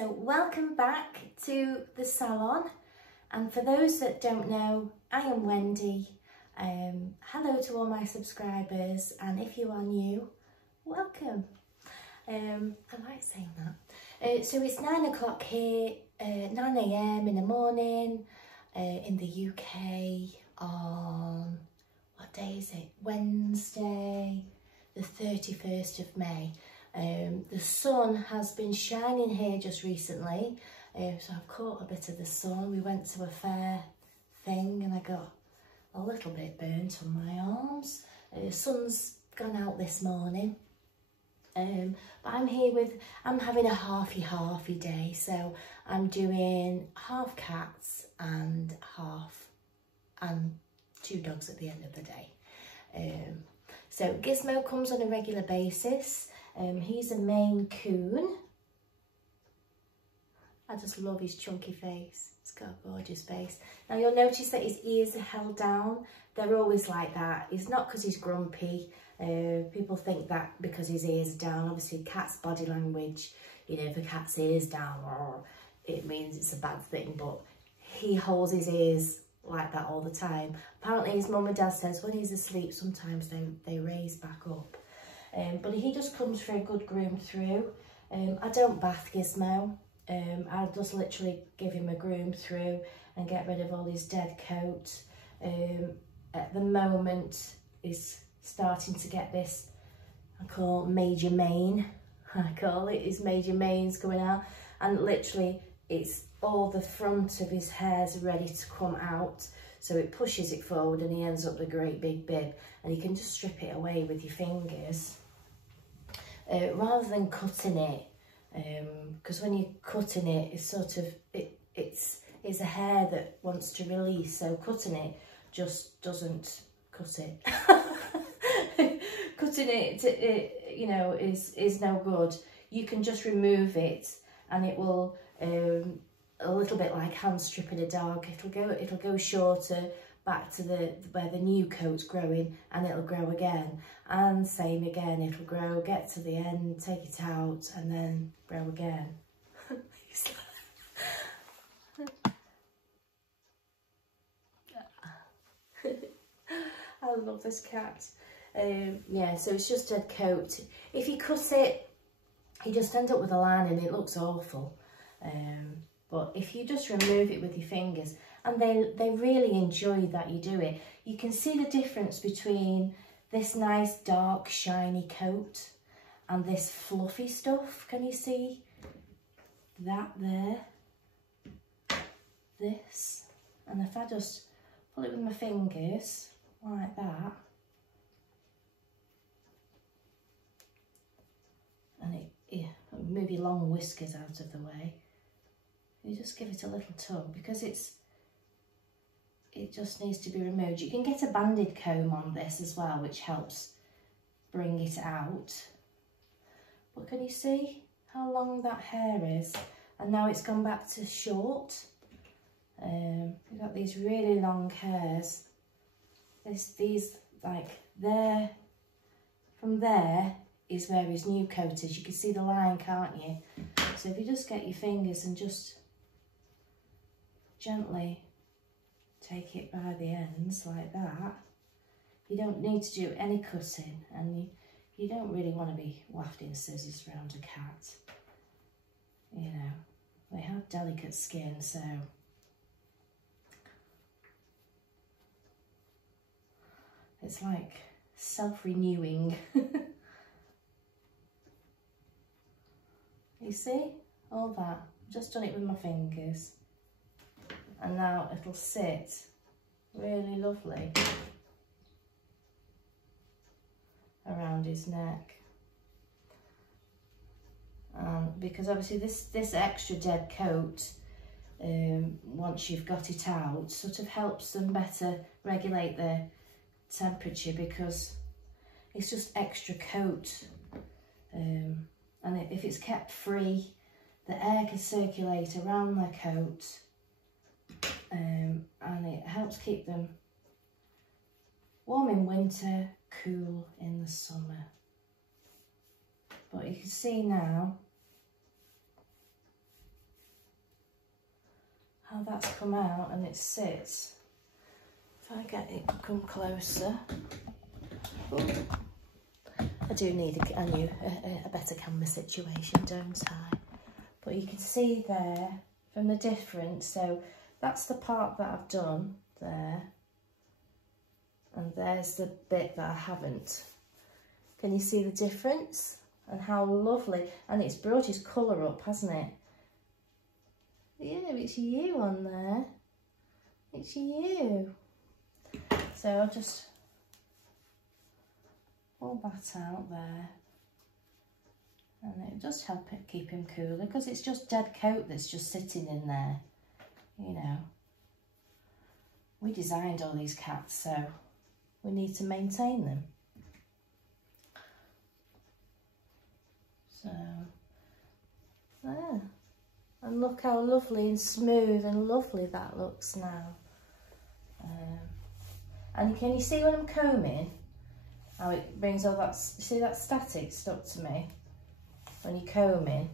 So welcome back to the salon, and for those that don't know, I am Wendy. Hello to all my subscribers, and if you are new, welcome. I like saying that. So it's 9 o'clock here, 9 AM in the morning in the UK on, what day is it? Wednesday, the 31st of May. The sun has been shining here just recently, so I've caught a bit of the sun. We went to a fair thing and I got a little bit burnt on my arms. The sun's gone out this morning, but I'm having a halfy day, so I'm doing half cats and two dogs at the end of the day. So Gizmo comes on a regular basis. He's a Maine Coon. I just love his chunky face. He's got a gorgeous face. Now you'll notice that his ears are held down. They're always like that. It's not because he's grumpy. People think that because his ears are down. Obviously cat's body language, you know, if a cat's ears down, it means it's a bad thing, but he holds his ears like that all the time. Apparently his mum and dad says when he's asleep sometimes they raise back up. But he just comes for a good groom through. I don't bath Gizmo. I'll just literally give him a groom through and get rid of all his dead coat. At the moment he's starting to get this, I call major mane. I call it, his major mane's coming out, and literally it's all the front of his hair's ready to come out. So it pushes it forward and he ends up with a great big bib, and you can just strip it away with your fingers rather than cutting it, because when you're cutting it, it's sort of, it's a hair that wants to release, so cutting it just doesn't cut it. Cutting it, you know, is no good. You can just remove it and it will, a little bit like hand stripping a dog. It'll go shorter back to where the new coat's growing, and it'll grow again, and same again. It'll grow, get to the end, take it out, and then grow again. I love this cat. Yeah, so it's just a coat. If you cut it, you just end up with a line and it looks awful. But if you just remove it with your fingers, and they really enjoy that you do it, you can see the difference between this nice dark shiny coat and this fluffy stuff. Can you see that there? This. And if I just pull it with my fingers like that, and move your long whiskers out of the way. You just give it a little tug because it just needs to be removed. You can get a banded comb on this as well, which helps bring it out. But can you see how long that hair is? And now it's gone back to short. We've got these really long hairs. These like there, from there is where his new coat is. You can see the line, can't you? So if you just get your fingers and just gently take it by the ends like that. You don't need to do any cutting, and you don't really want to be wafting scissors around a cat. You know, they have delicate skin, so it's like self-renewing. You see all that? I've just done it with my fingers, and now it'll sit really lovely around his neck. Because obviously this extra dead coat, once you've got it out, sort of helps them better regulate their temperature, because it's just extra coat, and if it's kept free, the air can circulate around their coat, and it helps keep them warm in winter, cool in the summer. But you can see now how that's come out, and it sits. If I get it to come closer. Ooh. I do need a better camera situation, don't I? But you can see there from the difference, so that's the part that I've done there, and there's the bit that I haven't. Can you see the difference? And how lovely, and it's brought his colour up, hasn't it? Yeah, it's you on there. It's you. So I'll just pull that out there. And it does help it keep him cooler, because it's just dead coat that's just sitting in there, you know. We designed all these cats, so we need to maintain them. So, there. And look how lovely and smooth and lovely that looks now. And can you see when I'm combing, how it brings all that, see that static stuck to me? When you're combing,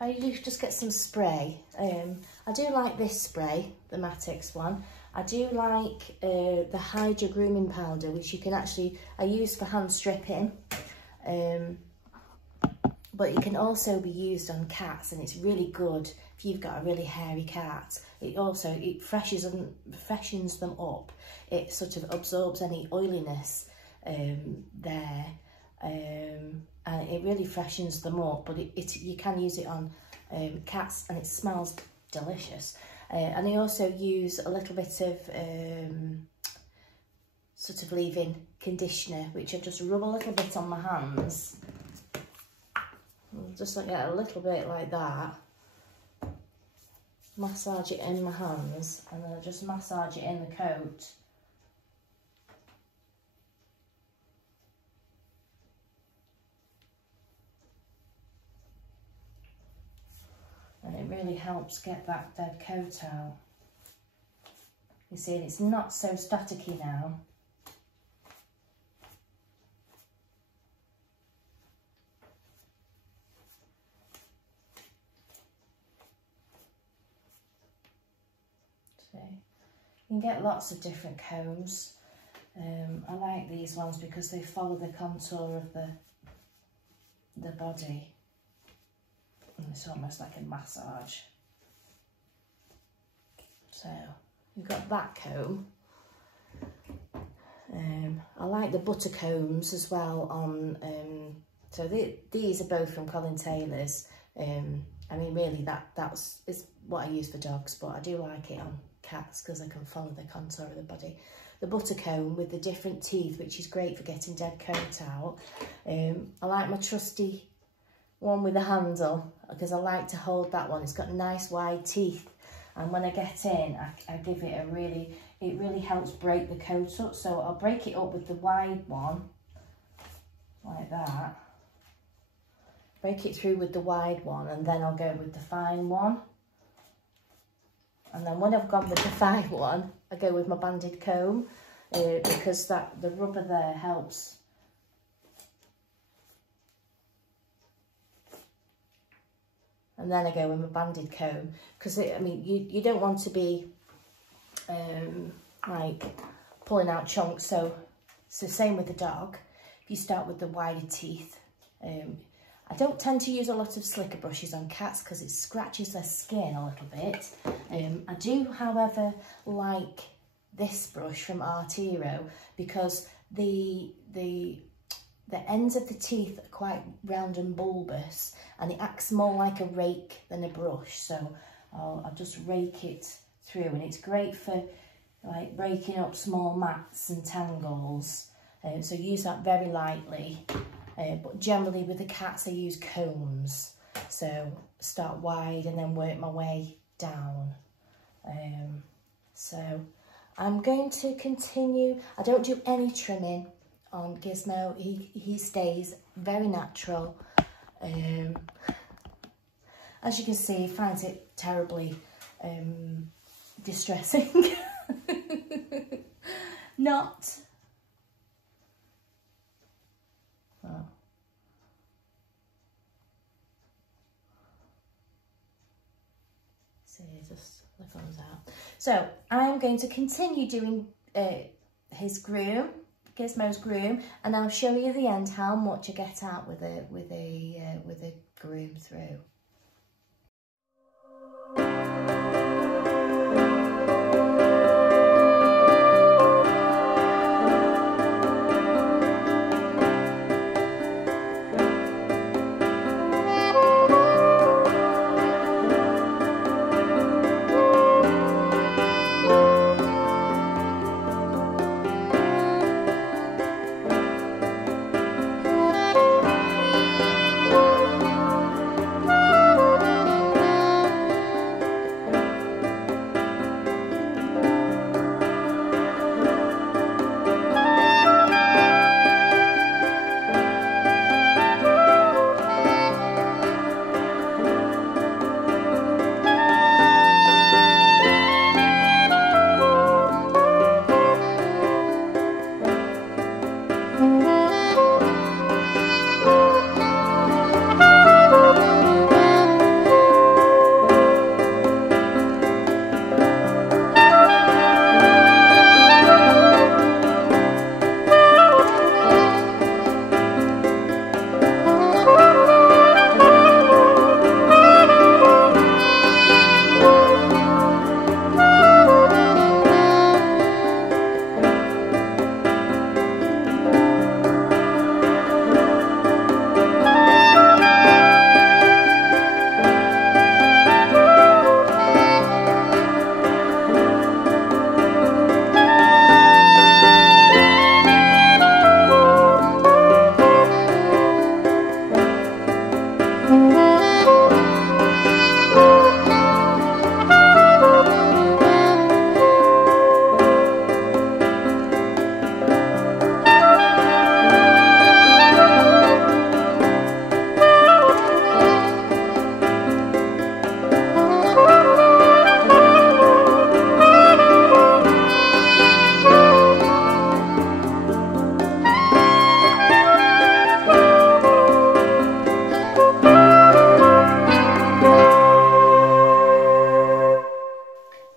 I just get some spray. I do like this spray, the Matix one. I do like the Hydra grooming powder, which you can actually, I use for hand stripping. But it can also be used on cats, and it's really good if you've got a really hairy cat. It freshens them up. It sort of absorbs any oiliness there. And it really freshens them up, but you can use it on cats, and it smells delicious. And I also use a little bit of sort of leave-in conditioner, which I just rub a little bit on my hands, just like a little bit like that, massage it in my hands, and then I just massage it in the coat. And it really helps get that dead coat out. You see, it's not so staticky now. See, you can get lots of different combs. I like these ones because they follow the contour of the body. And it's almost like a massage. So you've got that comb. I like the butter combs as well on, so these are both from Colin Taylor's. I mean, really is what I use for dogs, but I do like it on cats because I can follow the contour of the body. The butter comb with the different teeth, which is great for getting dead coat out. I like my trusty one with the handle, because I like to hold that one. It's got nice wide teeth, and when I get in, I give it it really helps break the coat up. So I'll break it up with the wide one, like that. Break it through with the wide one, and then I'll go with the fine one. And then when I've gone with the fine one, I go with my banded comb, because the rubber there helps. And then I go with my banded comb, because I mean, you don't want to be like pulling out chunks. So same with the dog. If you start with the wider teeth, I don't tend to use a lot of slicker brushes on cats because it scratches their skin a little bit. I do, however, like this brush from Artero, because the ends of the teeth are quite round and bulbous, and it acts more like a rake than a brush. So I'll just rake it through, and it's great for like breaking up small mats and tangles. So use that very lightly. But generally with the cats I use combs. So start wide and then work my way down. So I'm going to continue. I don't do any trimming on Gizmo. He stays very natural. As you can see, he finds it terribly distressing. Not. Oh. See, just the thumbs out. So I'm going to continue doing his groom, Gizmo's groom, and I'll show you the end how much I get out with a groom through.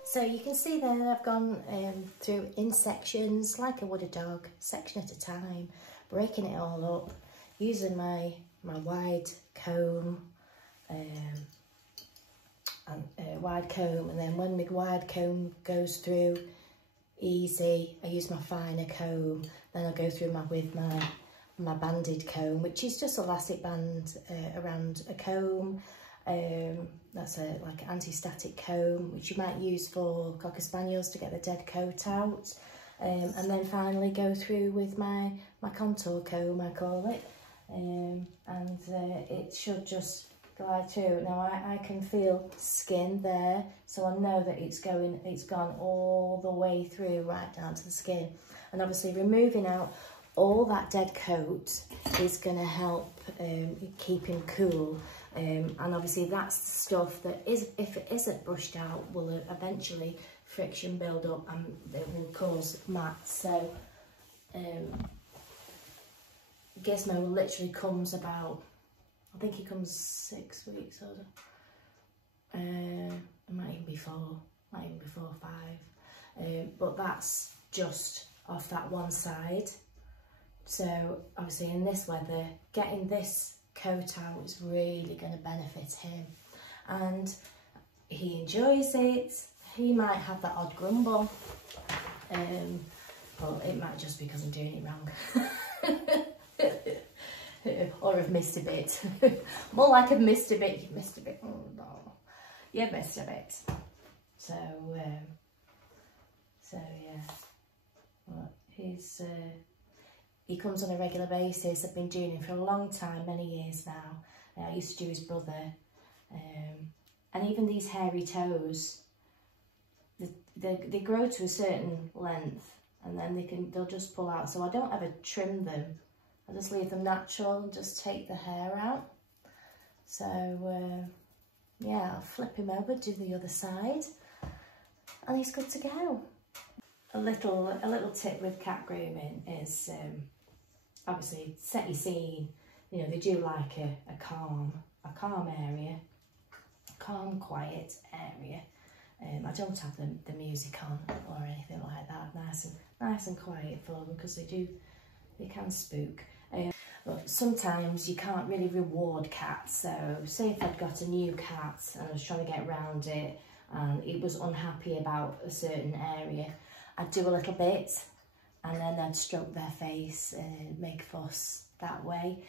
So you can see there I've gone through in sections like I would a dog, section at a time, breaking it all up, using my wide comb, and then when my wide comb goes through easy, I use my finer comb, then I'll go through with my banded comb, which is just elastic band around a comb. That's like an anti-static comb, which you might use for Cocker Spaniels to get the dead coat out. And then finally go through with my contour comb, I call it. And it should just glide through. Now I can feel skin there, so I know that it's gone all the way through right down to the skin. And obviously removing out all that dead coat is going to help keep him cool. And obviously that's the stuff that is, if it isn't brushed out, will eventually friction build up and it will cause mats. So Gizmo literally comes about, I think he comes 6 weeks older. It might even be 4, might even be 4 or 5. But that's just off that one side. So obviously in this weather, getting this coat out is really going to benefit him, and he enjoys it. He might have that odd grumble, but it might just be because I'm doing it wrong. Or I've missed a bit. More like I've missed a bit. You've missed a bit. Oh no, you've missed a bit. So yeah, well, he comes on a regular basis. I've been doing him for a long time, many years now. I used to do his brother. And even these hairy toes, they grow to a certain length and then they'll just pull out. So I don't ever trim them. I just leave them natural and just take the hair out. So yeah, I'll flip him over, do the other side, and he's good to go. A little tip with cat grooming is obviously set your scene. You know, they do like a calm area, calm, quiet area. I don't have the music on or anything like that. Nice and quiet for them, because they can spook. But sometimes you can't really reward cats. So say if I'd got a new cat and I was trying to get around it and it was unhappy about a certain area, I'd do a little bit and then I'd stroke their face and make fuss that way.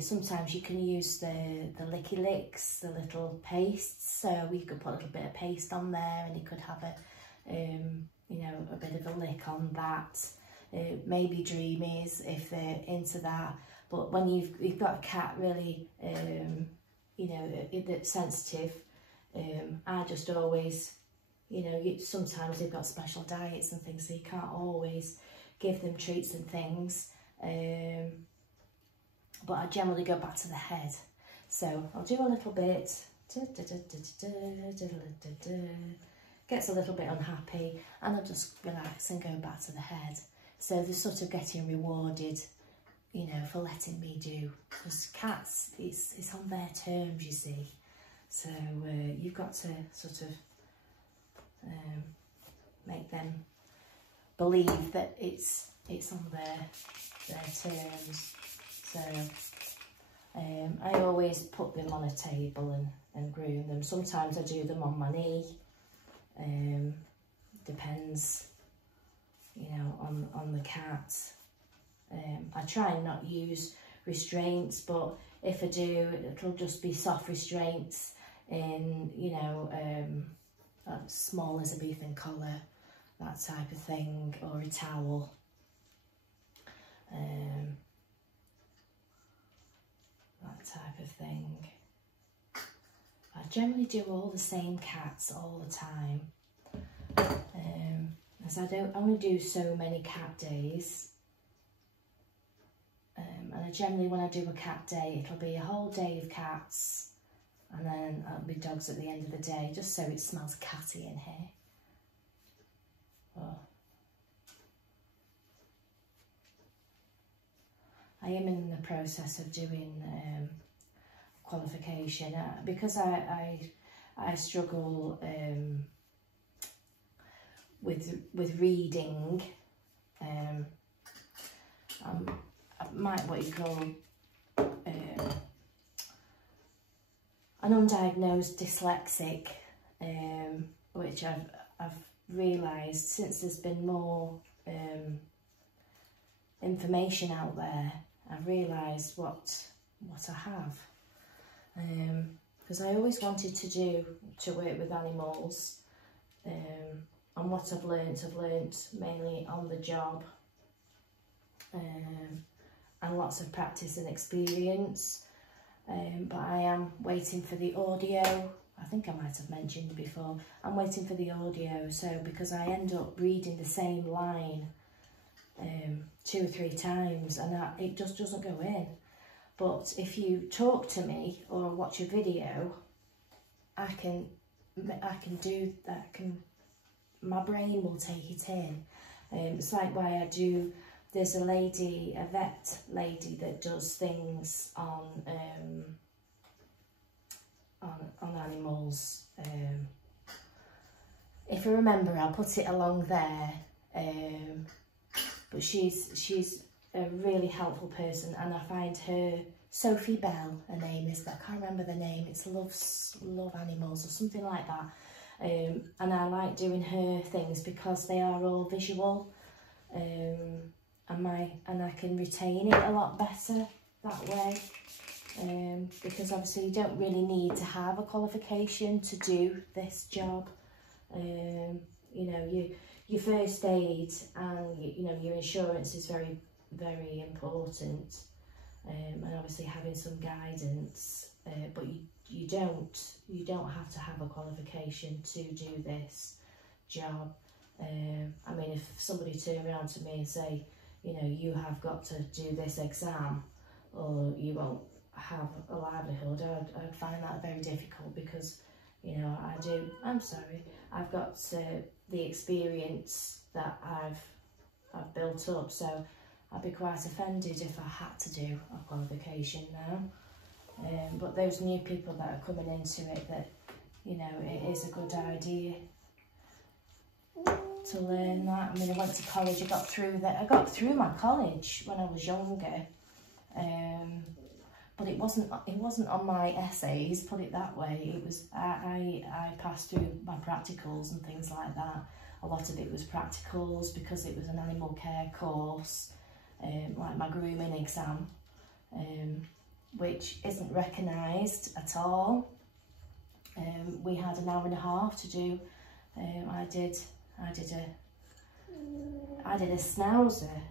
Sometimes you can use the licky licks, the little pastes, so you could put a little bit of paste on there and you could have you know, a bit of a lick on that. Maybe dreamies if they're into that. But when you've got a cat really, you know, that's sensitive, I just always, you know, sometimes they've got special diets and things, so you can't always give them treats and things. But I generally go back to the head. So I'll do a little bit, gets a little bit unhappy, and I'll just relax and go back to the head. So they're sort of getting rewarded, you know, for letting me do, because cats, it's on their terms, you see. So you've got to sort of make them believe that it's on their terms. So I always put them on a table and groom them. Sometimes I do them on my knee. Depends, you know, on the cat. I try and not use restraints, but if I do, it'll just be soft restraints in, you know, a small Elizabethan collar, that type of thing, or a towel. That type of thing. I generally do all the same cats all the time, as I don't only do so many cat days. And I generally, when I do a cat day, it'll be a whole day of cats, and then it'll be dogs at the end of the day, just so it smells catty in here. Oh. I am in the process of doing qualification, because I struggle with reading. I might what you call an undiagnosed dyslexic, which I've realised since there's been more information out there. I've realised what I have, because I always wanted to work with animals, and what I've learnt mainly on the job, and lots of practice and experience. But I am waiting for the audio. I think I might have mentioned before, I'm waiting for the audio, so because I end up reading the same line 2 or 3 times, and it just doesn't go in. But if you talk to me or watch a video, I can do that. My brain will take it in. It's like why I do. There's a vet lady that does things on animals. If I remember, I'll put it along there. But she's a really helpful person, and I find her, Sophie Bell, her name is, but I can't remember the name. It's Love Animals or something like that. And I like doing her things because they are all visual, and I can retain it a lot better that way. Because obviously you don't really need to have a qualification to do this job. You know, your first aid and you know, your insurance is very, very important, and obviously having some guidance. But you don't have to have a qualification to do this job. I mean, if somebody turned around to me and say, you know, you have got to do this exam or you won't have a livelihood, I'd find that very difficult, because, you know, I've got the experience that I've built up, so I'd be quite offended if I had to do a qualification now. But those new people that are coming into it, that, you know, it is a good idea to learn that. I mean, I went to college, I got through my college when I was younger, but it wasn't on my essays, put it that way. It was, I passed through my practicals and things like that. A lot of it was practicals because it was an animal care course, like my grooming exam, which isn't recognised at all. We had an hour and a half to do. I did a schnauzer.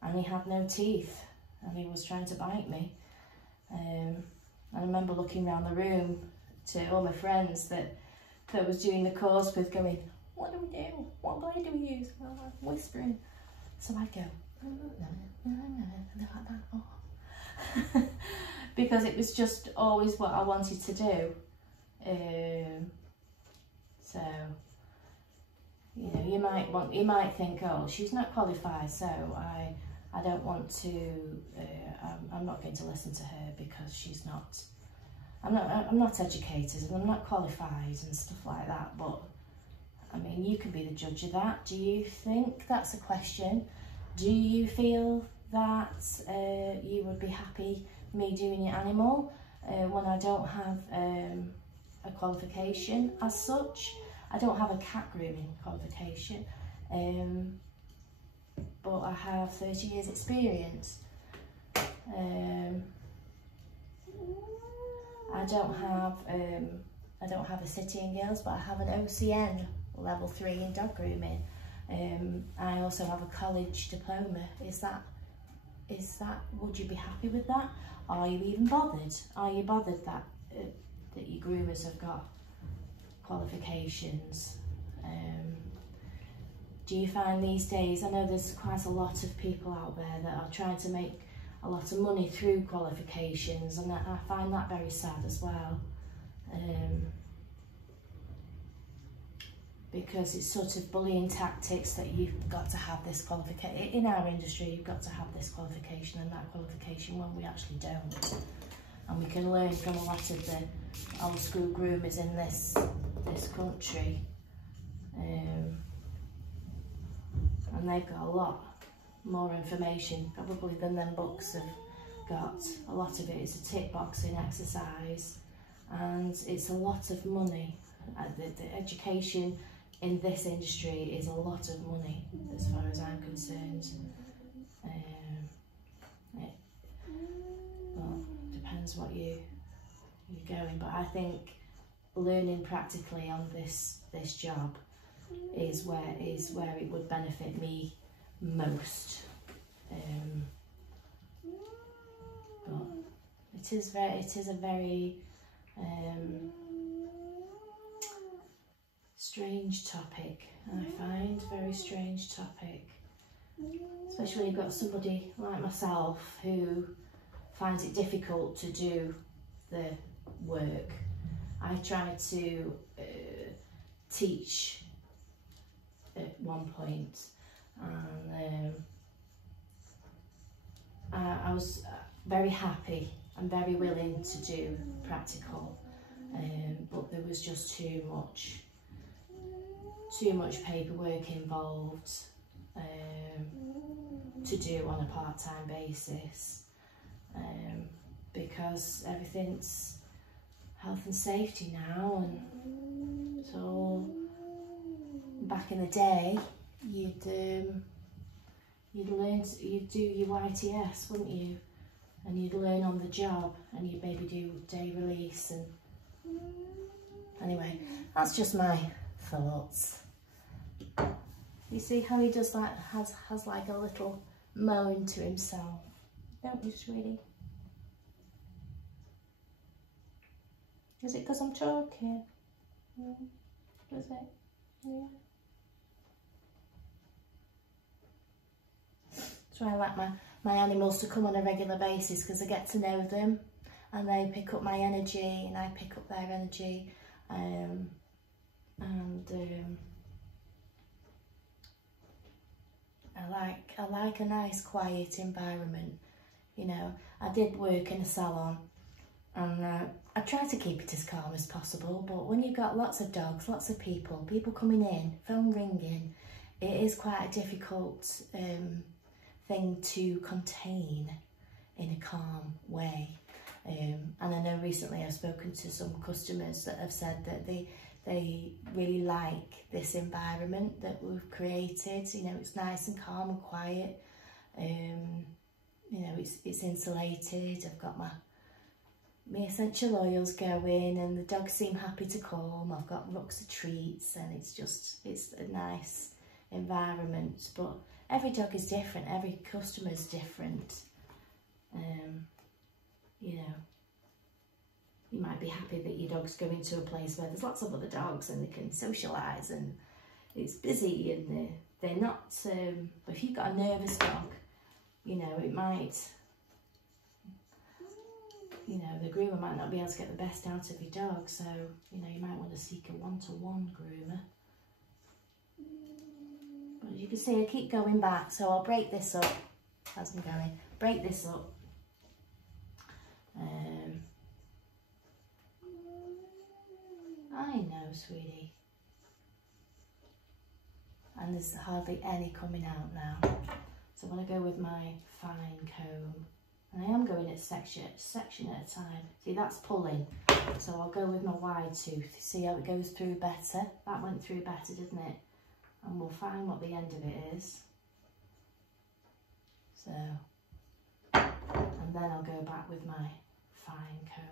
And he had no teeth, and he was trying to bite me. And I remember looking around the room to all my friends that I was doing the course with, going, "What do we do? What blade do we use?" Well, I'm whispering. So I'd go, because it was just always what I wanted to do. So, you know, you might think, oh, she's not qualified, so I don't want to, I'm not going to listen to her because she's not, I'm not educated and I'm not qualified and stuff like that. But I mean, you can be the judge of that. Do you think, that's a question, do you feel that you would be happy me doing your animal when I don't have a qualification as such? I don't have a cat grooming qualification, but I have 30 years experience. I don't have a City and Guilds, but I have an OCN level 3 in dog grooming. I also have a college diploma. Is that, would you be happy with that? Are you even bothered? Are you bothered that your groomers have got qualifications? Do you find these days, I know there's quite a lot of people out there that are trying to make a lot of money through qualifications, and I find that very sad as well, because it's sort of bullying tactics that you've got to have this qualification. In our industry, you've got to have this qualification and that qualification, when we actually don't. And we can learn from a lot of the old school groomers in this country. And they've got a lot more information probably than them books have got. A lot of it is a tick boxing exercise, and it's a lot of money. The education in this industry is a lot of money as far as I'm concerned. Well, depends what you're going, but I think learning practically on this job is where it would benefit me most. But it is a very strange topic. I find very strange topic, especially when you've got somebody like myself who finds it difficult to do the work. I tried to teach at one point, and I was very happy and very willing to do practical, but there was just too much paperwork involved to do on a part-time basis, because everything's health and safety now, and so back in the day you'd do your YTS, wouldn't you, and you'd learn on the job, and you'd maybe do day release. And anyway, that's just my thoughts. You see how he does that, has like a little moan to himself, don't you, sweetie? Is it because I'm talking? Does it? Yeah. So I like my animals to come on a regular basis, because I get to know them and they pick up my energy and I pick up their energy, and I like a nice quiet environment. You know, I did work in a salon, And I try to keep it as calm as possible, but when you've got lots of dogs, lots of people coming in, phone ringing, it is quite a difficult thing to contain in a calm way. And I know recently I've spoken to some customers that have said that they really like this environment that we've created. You know, it's nice and calm and quiet. You know, it's insulated. I've got my essential oils going, and the dogs seem happy to come. I've got rucks of treats, and it's a nice environment. But every dog is different, every customer is different. You know, you might be happy that your dog's going to a place where there's lots of other dogs and they can socialise and it's busy, and they're not, but if you've got a nervous dog, you know, it might, you know, the groomer might not be able to get the best out of your dog, so, you know, you might want to seek a one-to-one groomer. But as you can see, I keep going back, so I'll break this up as I'm going. Break this up. I know, sweetie. And there's hardly any coming out now. So I'm going to go with my fine comb. And I am going at section at a time. See, that's pulling. So I'll go with my wide tooth. See how it goes through better? That went through better, didn't it? And we'll find what the end of it is. So, and then I'll go back with my fine comb.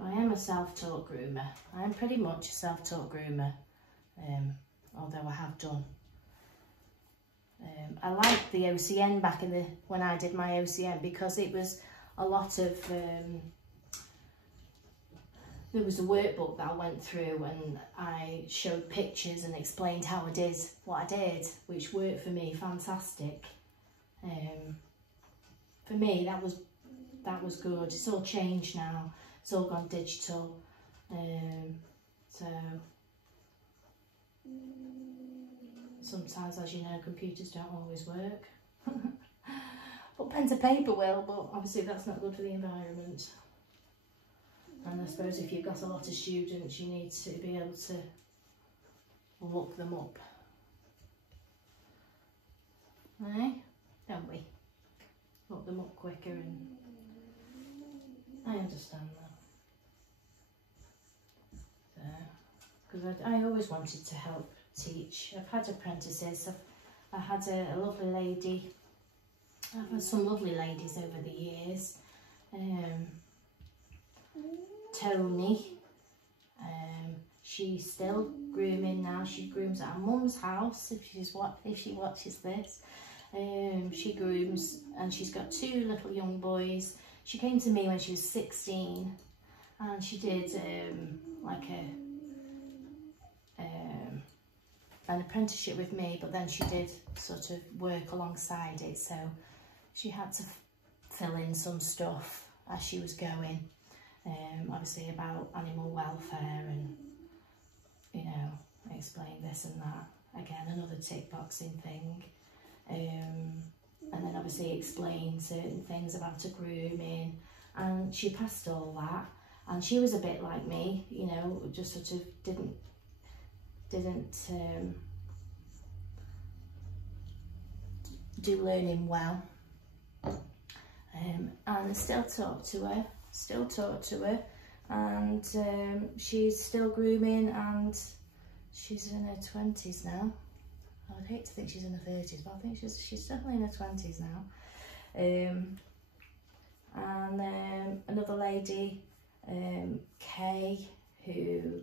I am a self-taught groomer. I am pretty much a self-taught groomer, although I have done. I liked the OCN back in when I did my OCN, because it was a lot of, there was a workbook that I went through and I showed pictures and explained how I did what I did, which worked for me fantastic. For me, that was good. It's all changed now. It's all gone digital. So sometimes, as you know, computers don't always work. But pen to paper will, but obviously that's not good for the environment. And I suppose if you've got a lot of students, you need to be able to look them up. Eh? Don't we? Look them up quicker, and I understand that. Because I always wanted to help teach. I've had apprentices. I had a lovely lady. I've had some lovely ladies over the years. Tony. She's still grooming now. She grooms at her mum's house. If she watches this, she grooms, and she's got 2 little young boys. She came to me when she was 16, and she did like an apprenticeship with me, but then she did sort of work alongside it, so she had to fill in some stuff as she was going, obviously about animal welfare, and, you know, explain this and that. Again, another tick boxing thing. And then obviously explain certain things about her grooming, and she passed all that. And she was a bit like me, you know, just sort of didn't do learning well, and I still talk to her, and she's still grooming, and she's in her 20s now. I would hate to think she's in her 30s, but I think she's definitely in her 20s now. And another lady, Kay, who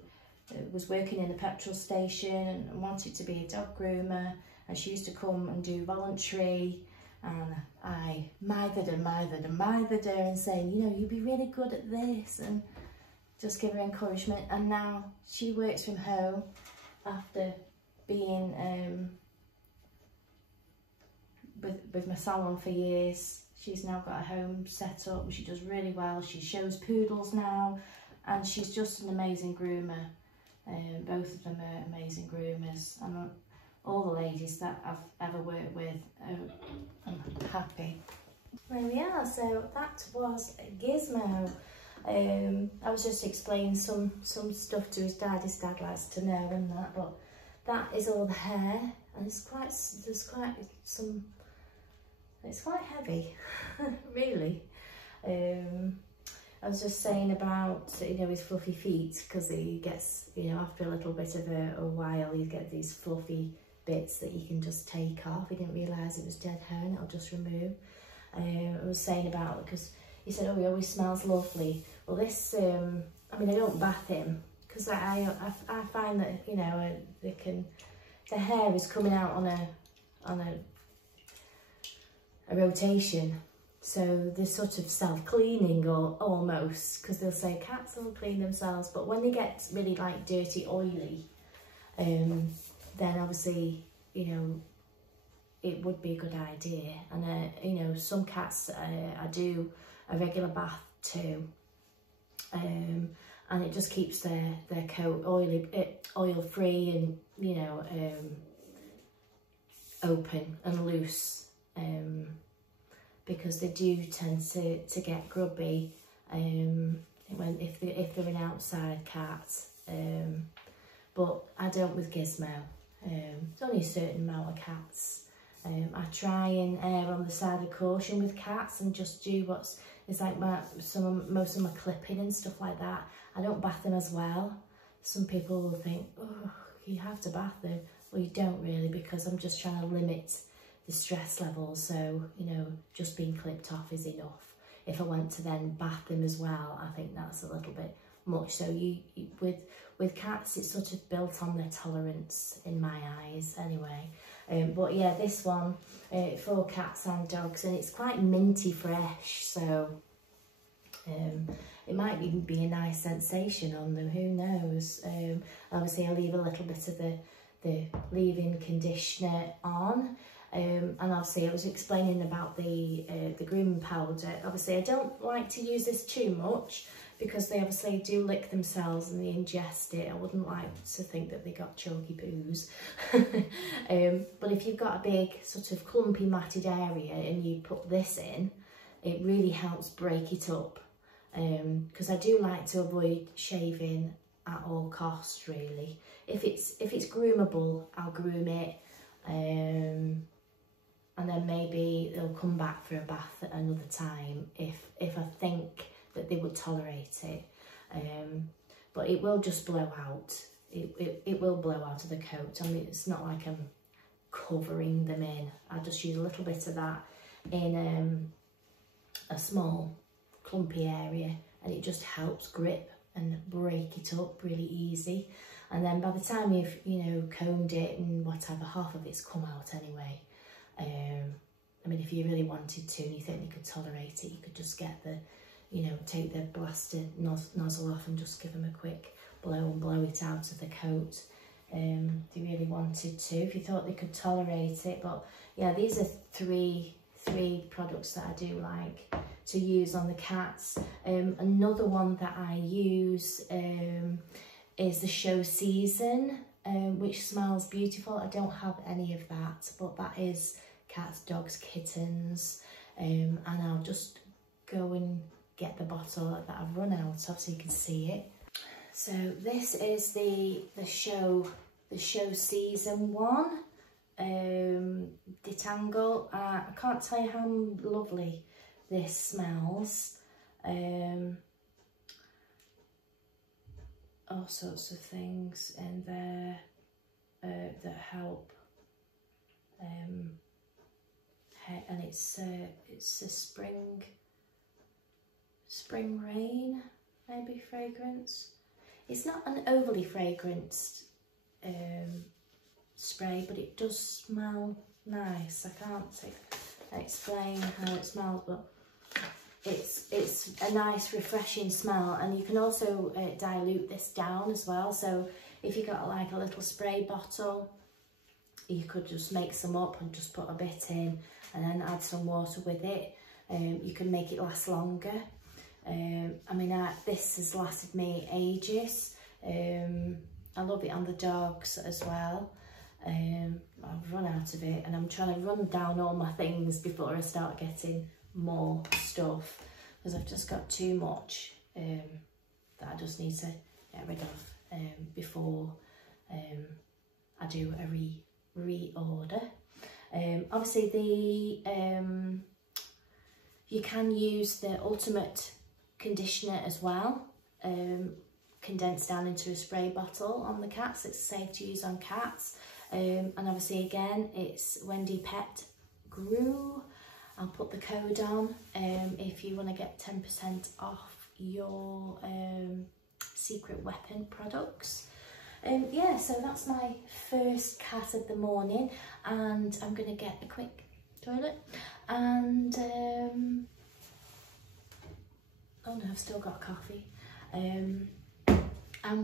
was working in a petrol station and wanted to be a dog groomer, and she used to come and do voluntary, and I mithered her and saying, you know, you'd be really good at this, and just give her encouragement. And now she works from home after being with my salon for years. She's now got a home set up. She does really well. She shows poodles now, and she's just an amazing groomer. Both of them are amazing groomers, and all the ladies that I've ever worked with, I'm happy. There we are. So that was Gizmo. I was just explaining some stuff to his dad. His dad likes to know and that, but that is all the hair, and it's quite heavy, really. I was just saying about, you know, his fluffy feet, because he gets, you know, after a little bit of a while, you get these fluffy bits that you can just take off. He didn't realise it was dead hair and it'll just remove. I was saying about, because he said, oh, he always smells lovely. Well, this, I mean, I don't bath him, because I find that, you know, the hair is coming out on a rotation. So they're sort of self-cleaning, or almost, because they'll say cats will clean themselves, but when they get really like dirty, oily, then obviously, you know, it would be a good idea. And you know, some cats I do a regular bath too, and it just keeps their coat oil free and, you know, open and loose. Because they do tend to get grubby if they're an outside cat, but I don't with Gizmo. It's only a certain amount of cats. I try and err on the side of caution with cats and just do it's like most of my clipping and stuff like that. I don't bath them as well. Some people will think, oh, you have to bath them. Well, you don't really, because I'm just trying to limit the stress level, so, you know, just being clipped off is enough. If I went to then bath them as well, I think that's a little bit much. So with cats, it's sort of built on their tolerance in my eyes anyway. But yeah, this one for cats and dogs, and it's quite minty fresh, so it might even be a nice sensation on them, who knows. Obviously I leave a little bit of the leave-in conditioner on. And obviously I was explaining about the grooming powder. Obviously I don't like to use this too much, because they obviously do lick themselves and they ingest it. I wouldn't like to think that they got chalky poos. But if you've got a big sort of clumpy matted area and you put this in, it really helps break it up. Because I do like to avoid shaving at all costs, really. If it's groomable, I'll groom it. And then maybe they'll come back for a bath at another time if I think that they would tolerate it. But it will just blow out. It will blow out of the coat. I mean, it's not like I'm covering them in. I just use a little bit of that in a small clumpy area, and it just helps grip and break it up really easy. And then by the time you've, you know, combed it and whatever, half of it's come out anyway. I mean, if you really wanted to and you think you could tolerate it, you could just get you know, take the blasted nozzle off and just give them a quick blow and blow it out of the coat. If you really wanted to, if you thought they could tolerate it. But yeah, these are three products that I do like to use on the cats. Another one that I use is the Show Season, which smells beautiful. I don't have any of that, but that is cats, dogs, kittens, and I'll just go and get the bottle that I've run out of so you can see it. So this is the Show Season one, detangle. I can't tell you how lovely this smells. All sorts of things in there that help, and it's a spring rain maybe fragrance. It's not an overly fragranced spray, but it does smell nice. I can't explain how it smells, but it's a nice refreshing smell. And you can also dilute this down as well. So if you got like a little spray bottle, you could just make some up and just put a bit in and then add some water with it. You can make it last longer. I mean, this has lasted me ages. I love it on the dogs as well. I've run out of it and I'm trying to run down all my things before I start getting more stuff. because I've just got too much that I just need to get rid of before I do a reorder. Obviously you can use the Ultimate Conditioner as well, condensed down into a spray bottle on the cats. It's safe to use on cats. And obviously again, it's Wendy Pet Grew. I'll put the code on if you want to get 10% off your Secret Weapon products. Yeah, so that's my first cat of the morning, and I'm going to get a quick toilet and oh no, I've still got coffee, and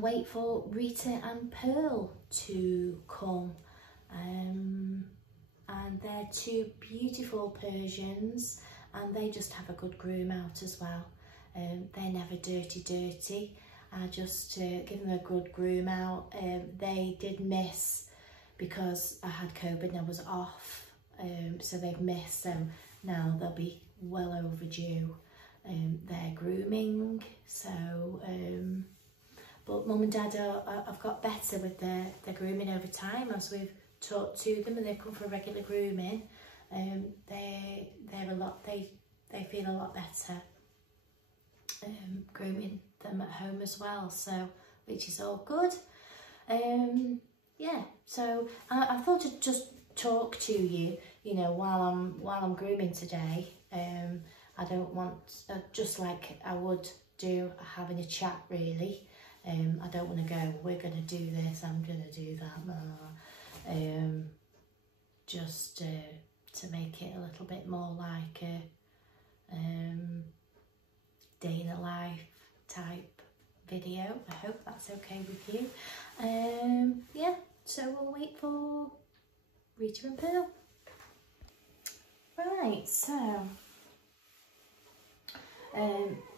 wait for Rita and Pearl to come, and they're two beautiful Persians, and they just have a good groom out as well. They're never dirty. I just give them a good groom out. They did miss, because I had COVID and I was off, so they've missed them. Now they'll be well overdue their grooming. So but Mum and Dad have got better with their grooming over time as we've talked to them, and they've come for regular grooming. They feel a lot better grooming them at home as well, so which is all good. Yeah, so I thought I'd just talk to you, you know, while I'm grooming today. I don't want, just like I would do having a chat really. I don't want to go, we're going to do this, I'm going to do that. Just to make it a little bit more like a day in a life type video. I hope that's okay with you. Yeah, so we'll wait for Rita and Pearl. Right, so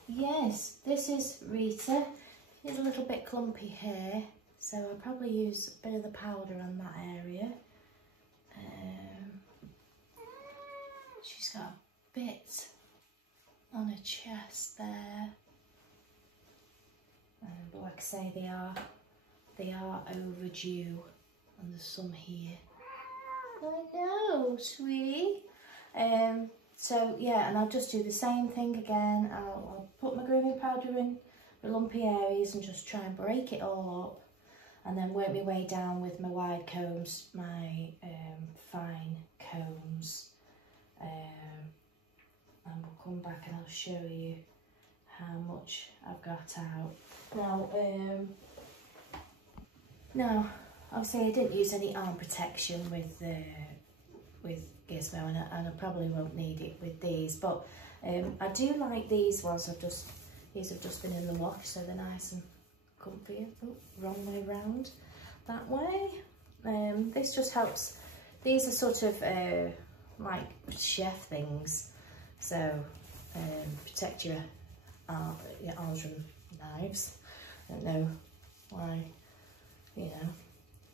yes, this is Rita. She's a little bit clumpy here, so I'll probably use a bit of the powder on that area. She's got a bit on her chest there, but like I say, they are overdue, and there's some here. I know, sweetie. So yeah, and I'll just do the same thing again. I'll put my grooming powder in the lumpy areas and just try and break it all up, and then work my way down with my wide combs, my fine combs, and we'll come back and I'll show you how much I've got out. Now obviously I didn't use any arm protection with Gizmo, and I probably won't need it with these, but I do like these ones. These have just been in the wash, so they're nice and comfy. Oh, wrong way round, that way. This just helps. These are sort of like chef things, so protect your arms from knives. I don't know why, you know,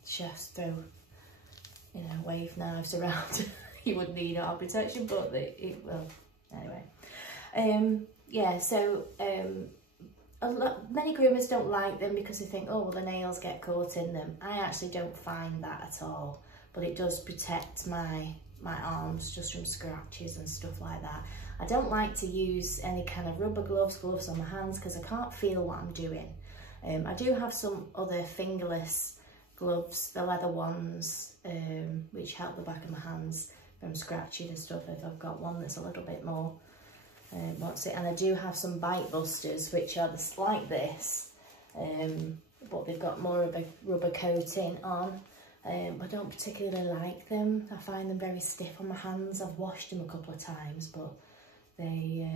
chefs throw, you know, wave knives around. You would need arm protection, but it will anyway. Yeah, so many groomers don't like them because they think, oh, well, the nails get caught in them. I actually don't find that at all, but it does protect my arms just from scratches and stuff like that. I don't like to use any kind of rubber gloves on my hands because I can't feel what I'm doing. I do have some other fingerless gloves, the leather ones, which help the back of my hands from scratching and stuff if I've got one that's a little bit more, what's it, and I do have some bite busters which are like this, but they've got more of a rubber coating on. I don't particularly like them. I find them very stiff on my hands. I've washed them a couple of times, but they,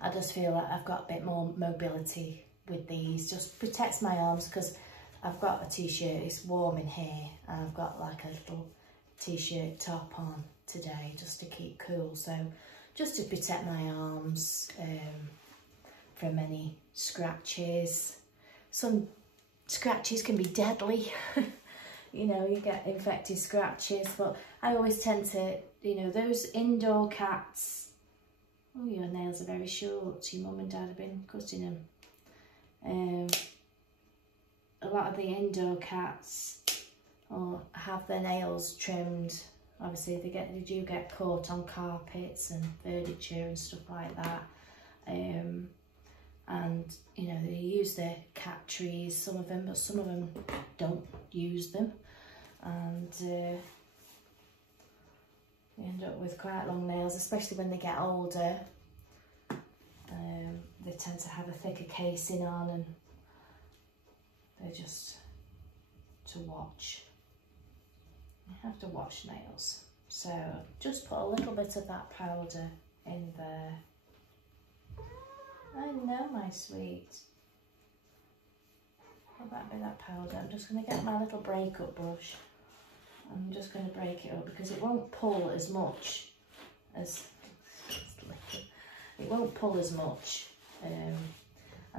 I just feel like I've got a bit more mobility with these. Just protects my arms because I've got a t-shirt, it's warm in here, and I've got like a little t-shirt top on today just to keep cool. So just to protect my arms from any scratches. Some scratches can be deadly. You know, you get infected scratches, but I always tend to, you know, those indoor cats, Oh, your nails are very short. Your mum and dad have been cutting them. A lot of the indoor cats have their nails trimmed. Obviously they do get caught on carpets and furniture and stuff like that. And you know, they use their cat trees, some of them, but some of them don't use them. And you end up with quite long nails, especially when they get older. They tend to have a thicker casing on, and they're just to watch. You have to watch nails. So just put a little bit of that powder in there. I know, my sweet. Put that bit of powder. I'm just going to get my little break-up brush. I'm just going to break it up because it won't pull as much as... It won't pull as much. And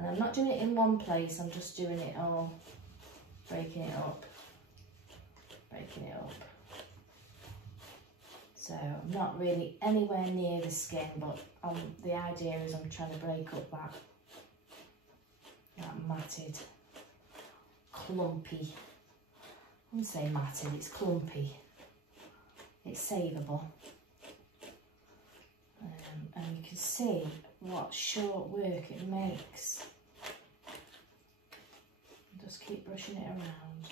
I'm not doing it in one place, I'm just doing it all, breaking it up. Breaking it up. So I'm not really anywhere near the skin, but the idea is I'm trying to break up that matted, clumpy. I wouldn't say matted, it's clumpy. It's savable. And you can see what short work it makes. Just keep brushing it around.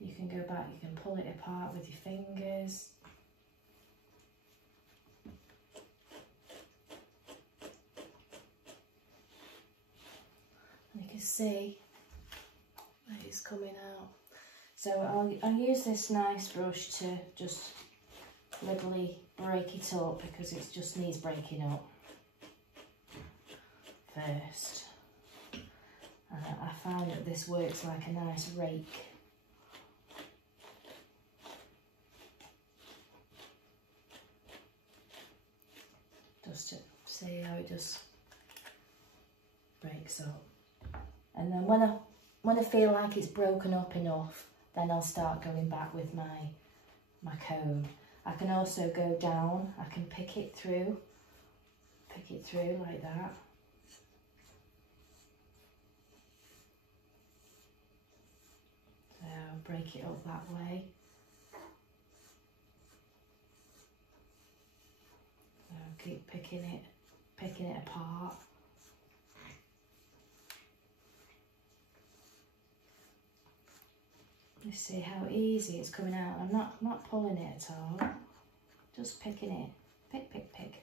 You can go back, you can pull it apart with your fingers. And you can see that it's coming out. So I'll use this nice brush to just liberally break it up because it just needs breaking up first. I find that this works like a nice rake. Just to see how it just breaks up. And then when I feel like it's broken up enough, then I'll start going back with my comb. I can also go down, I can pick it through like that. So break it up that way. So keep picking it apart. You see how easy it's coming out. I'm not pulling it at all. Just picking it. Pick, pick, pick.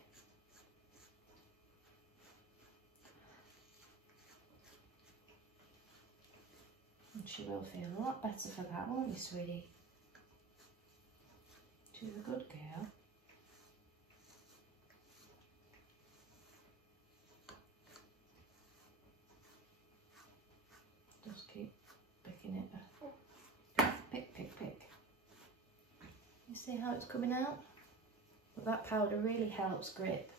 And she will feel a lot better for that, won't you, sweetie? She's a good girl. Just keep picking it. Pick, pick, pick. You see how it's coming out? But that powder really helps grip.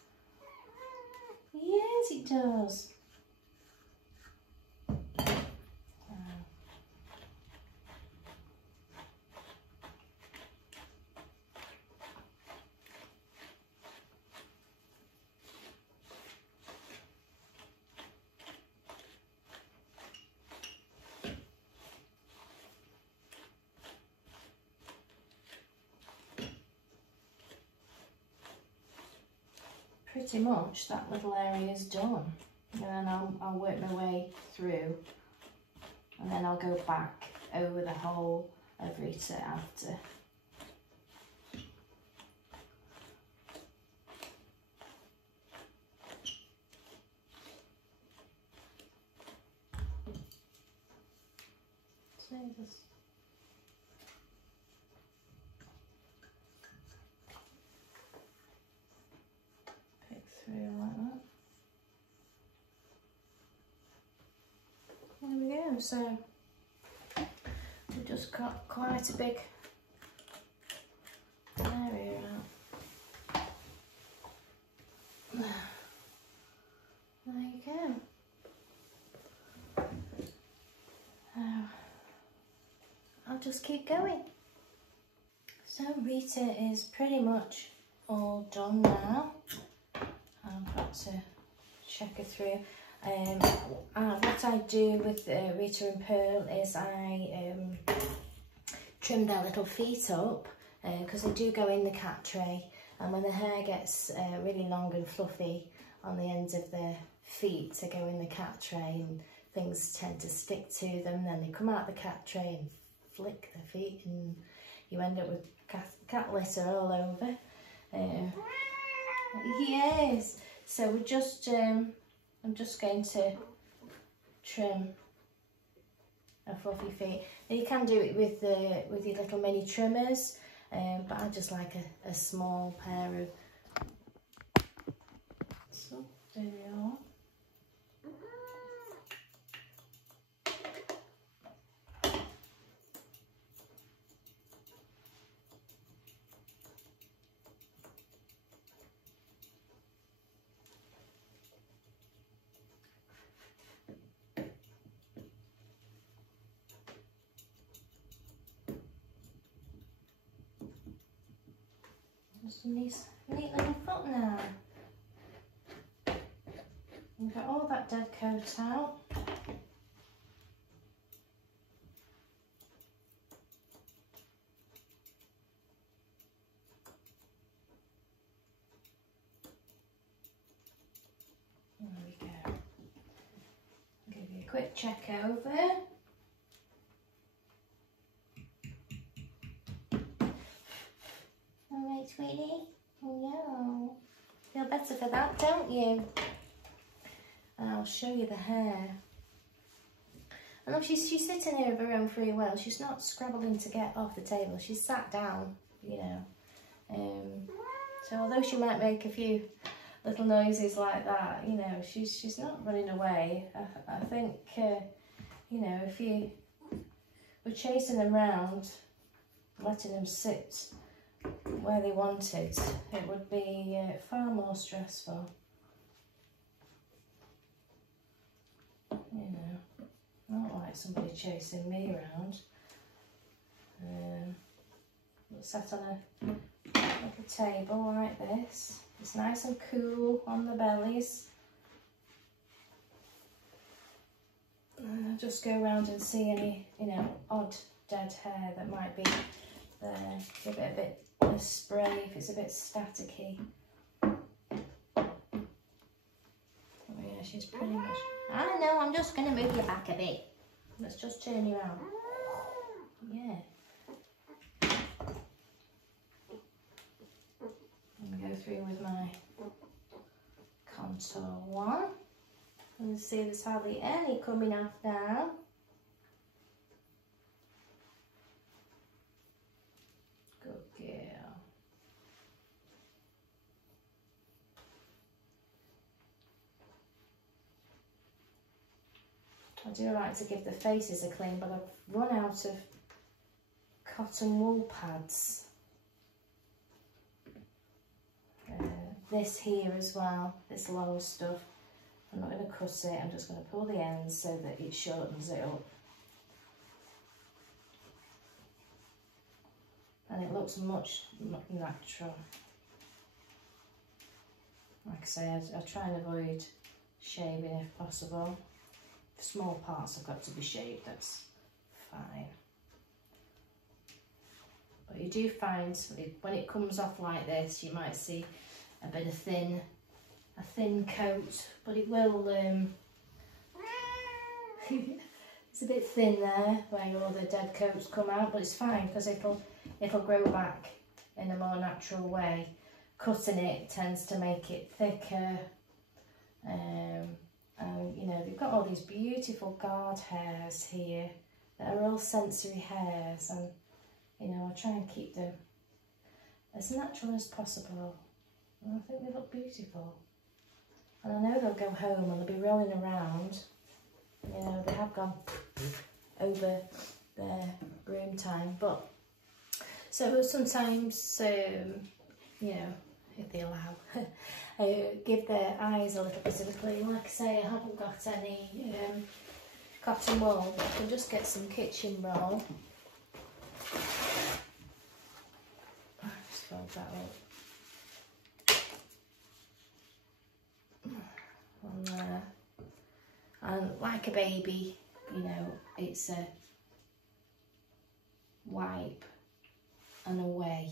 Yes, it does. Pretty much that little area is done, and then I'll work my way through, and then I'll go back over the whole of Rita after. So just through like that. There we go, so we've just got quite a big area out. There you go. I'll just keep going. So Rita is pretty much all done now. I've got to check her through. What I do with Rita and Pearl is I trim their little feet up because they do go in the cat tray, and when the hair gets really long and fluffy on the ends of their feet, they go in the cat tray and things tend to stick to them. Then they come out the cat tray and flick their feet and you end up with cat litter all over. Yes, so we're just I'm just going to trim her fluffy feet. Now you can do it with your little mini trimmers, but I just like a small pair of. So there you are. Just a nice, neat little foot now. We've got all that dead coat out. There we go. I'll give you a quick check over. Alright, sweetie. No. Feel better for that, don't you? And I'll show you the hair. And look, she's sitting here of her own free will. She's not scrabbling to get off the table. She's sat down, you know. So although she might make a few little noises like that, you know, she's not running away. I think, you know, if you were chasing them round, letting them sit where they want it would be far more stressful. You know, not like somebody chasing me around. Sat on a little table like this. It's nice and cool on the bellies. I'll just go around and see any, you know, odd dead hair that might be there. Give it a bit of spray if it's a bit staticky. Oh yeah, she's pretty much. I know, I'm just going to move you back a bit. Let's just turn you around. Yeah. I'm going to go through with my contour one. And see, there's hardly any coming off now. Good girl. I do like to give the faces a clean, but I've run out of cotton wool pads. This here as well, this low stuff. I'm not going to cut it, I'm just going to pull the ends so that it shortens it up. And it looks much natural. Like I say, I try and avoid shaving if possible. If small parts have got to be shaved, that's fine. But you do find, when it comes off like this, you might see a bit of a thin coat, but it will, it's a bit thin there where all the dead coats come out, but it's fine because it'll grow back in a more natural way. Cutting it tends to make it thicker, and you know, they've got all these beautiful guard hairs here that are all sensory hairs, and you know, I try and keep them as natural as possible. And I think they look beautiful. And I know they'll go home and they'll be rolling around. You know, they have gone over their groom time. But, so sometimes, you know, if they allow, give their eyes a little bit of a clean. Like I say, I haven't got any cotton wool, but I can just get some kitchen roll. that up. On there. And like a baby, you know, it's a wipe and away.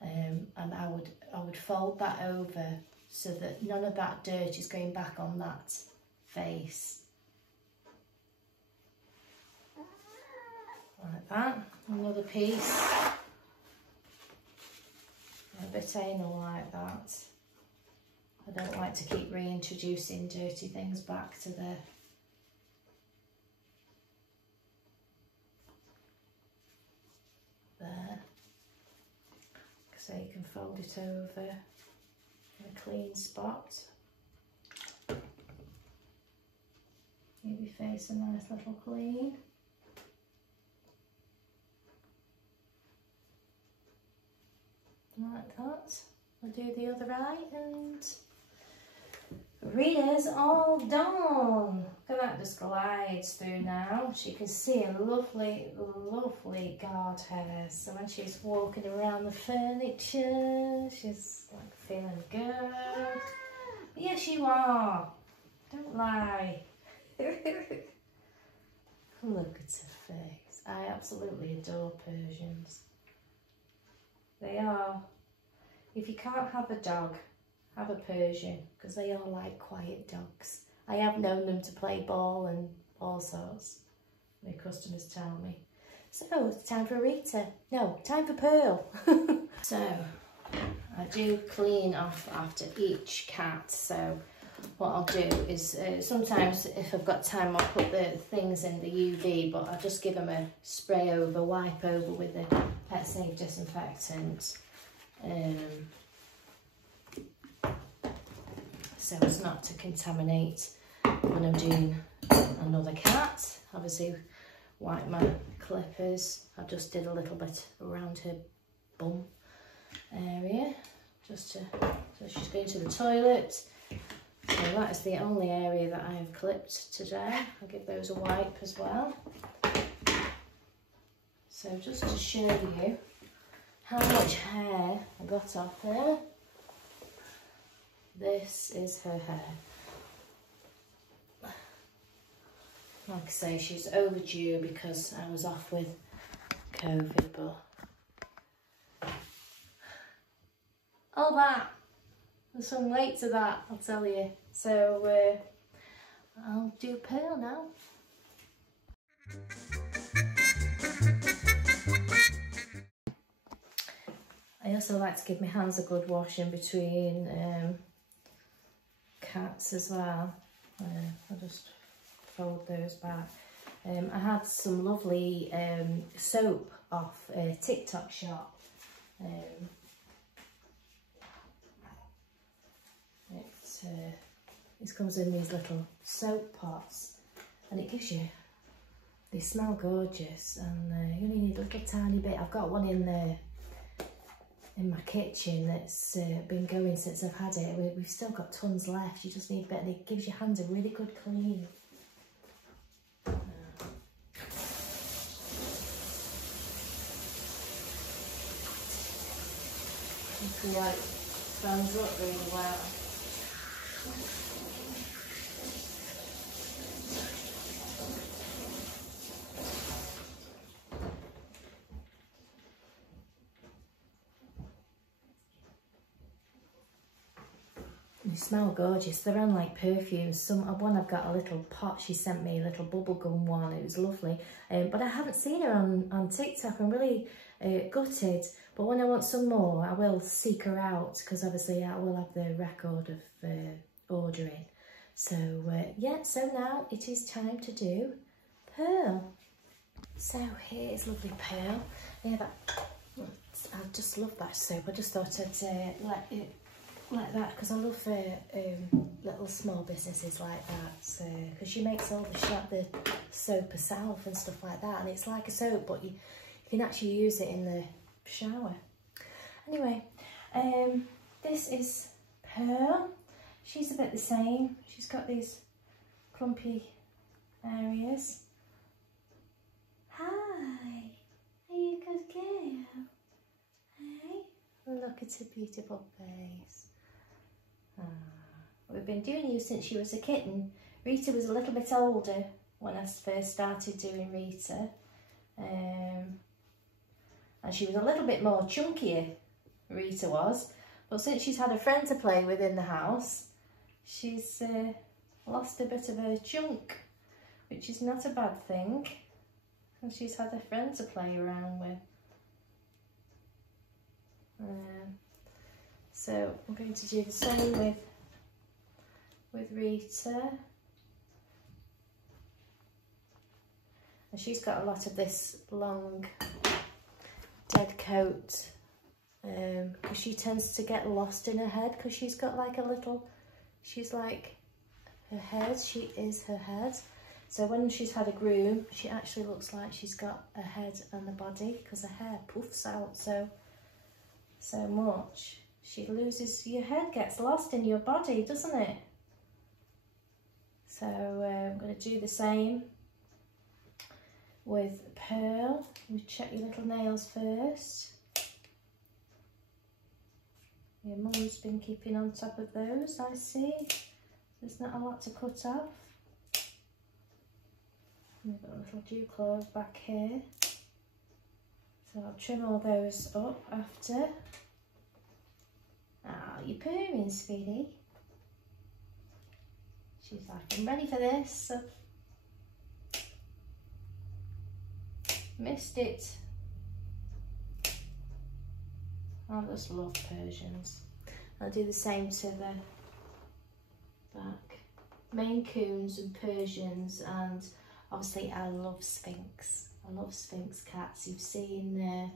And I would fold that over so that none of that dirt is going back on that face. Like that. Another piece. A bit anal like that. I don't like to keep reintroducing dirty things back to the there. So you can fold it over in a clean spot. Give your face a nice little clean. Like that. I'll do the other eye and Rita's all done. Look at that, just glides through now. She can see a lovely, lovely guard hair. So when she's walking around the furniture, she's like feeling good. Yes, you are. Don't lie. Look at her face. I absolutely adore Persians. They are. If you can't have a dog, have a Persian, because they are like quiet dogs. I have known them to play ball and all sorts. My customers tell me. So it's time for Rita. No, time for Pearl. So I do clean off after each cat. So what I'll do is sometimes if I've got time I'll put the things in the UV, but I'll just give them a spray over, wipe over with the Pet Safe disinfectant. So as not to contaminate when I'm doing another cat. Obviously wipe my clippers. I just did a little bit around her bum area, just to, so she's going to the toilet. So that is the only area that I have clipped today. I'll give those a wipe as well. So just to show you how much hair I got off her. This is her hair. Like I say, she's overdue because I was off with COVID, but all that, there's some weight to that, I'll tell you. So I'll do Pearl now. I also like to give my hands a good wash in between cats as well. I'll just fold those back. I had some lovely soap off a TikTok shop. It comes in these little soap pots and it gives you, they smell gorgeous, and you only need a little tiny bit. I've got one in there in my kitchen that's been going since I've had it. We've still got tons left. You just need a bit, and it gives your hands a really good clean. You can like thumbs up really well. They smell gorgeous. They're on like perfumes. One I've got a little pot. She sent me a little bubblegum one. It was lovely. But I haven't seen her on TikTok. I'm really gutted. But when I want some more, I will seek her out, because obviously I will have the record of ordering. So yeah, so now it is time to do Pearl. So here is lovely Pearl. Yeah, I just love that soap. I just thought I'd let it like that, because I love little small businesses like that. So because she makes all the soap herself and stuff like that, and it's like a soap, but you can actually use it in the shower. Anyway, this is Pearl. She's a bit the same. She's got these clumpy areas. Hi, are you a good girl? Look at her beautiful face. We've been doing you since she was a kitten. Rita was a little bit older when I first started doing Rita. And she was a little bit more chunkier, Rita was. But since she's had a friend to play with in the house, she's lost a bit of her chunk, which is not a bad thing. And she's had a friend to play around with. So I'm going to do the same with Rita. And she's got a lot of this long dead coat because she tends to get lost in her head because she's got like a little, she's like her head, she is her head. So when she's had a groom, she actually looks like she's got a head and a body because her hair puffs out so much. She loses, your head gets lost in your body, doesn't it? So I'm going to do the same with Pearl. You check your little nails first. Your mum's been keeping on top of those, I see. There's not a lot to cut off. We've got a little dew claws back here. So I'll trim all those up after. Ah, you're purring, sweetie. She's like, I'm ready for this. Missed it. I just love Persians. I'll do the same to the back. Maine Coons and Persians, and obviously I love Sphinx. I love Sphinx cats. You've seen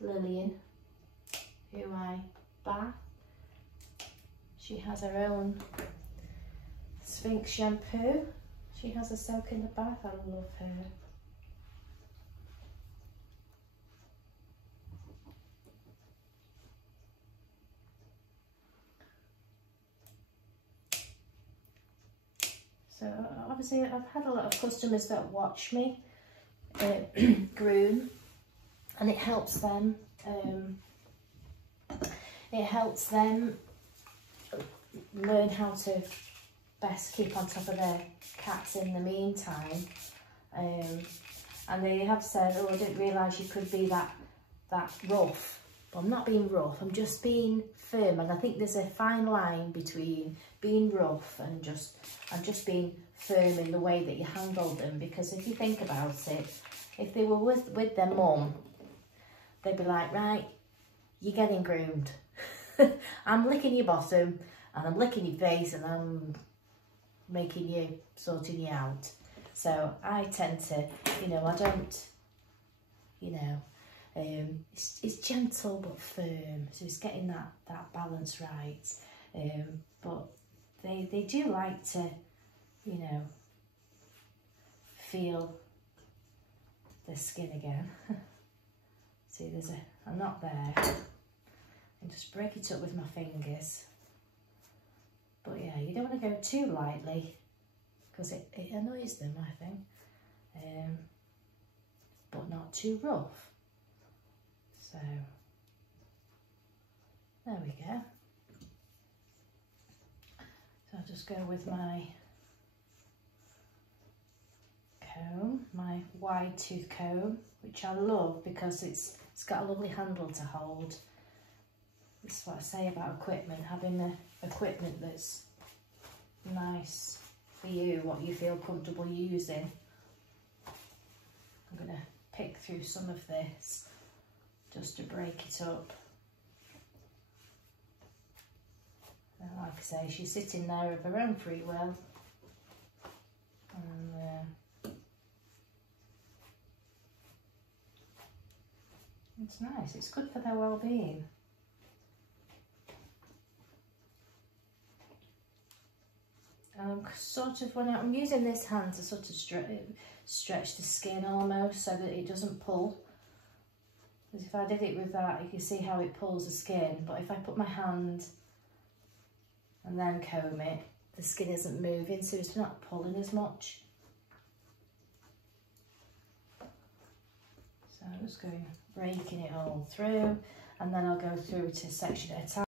Lillian, who I bath. She has her own Sphinx shampoo. She has a soak in the bath. I love her. So obviously I've had a lot of customers that watch me groom, and it helps them learn how to best keep on top of their cats in the meantime. And they have said, oh, I didn't realise you could be that rough. But I'm not being rough, I'm just being firm. And I think there's a fine line between being rough and just being firm in the way that you handle them. Because if you think about it, if they were with their mum, they'd be like, right, you're getting groomed. I'm licking your bottom and I'm licking your face and I'm sorting you out. So I tend to, I don't, it's gentle but firm, so it's getting that balance right. But they do like to, feel the skin again. See, there's a knot there, and just break it up with my fingers. But yeah, you don't want to go too lightly because it annoys them, I think. But not too rough. So there we go. So I'll just go with my comb, my wide tooth comb, which I love because it's got a lovely handle to hold. That's what I say about equipment, having the equipment that's nice for you, what you feel comfortable using. I'm going to pick through some of this just to break it up. And like I say, she's sitting there of her own free will. And it's nice, it's good for their well-being. Sort of when I'm using this hand to sort of stretch the skin almost so that it doesn't pull. Because if I did it with that, you can see how it pulls the skin. But if I put my hand and then comb it, the skin isn't moving, so it's not pulling as much. So I'm Just going, breaking it all through, and then I'll go through to section at a time.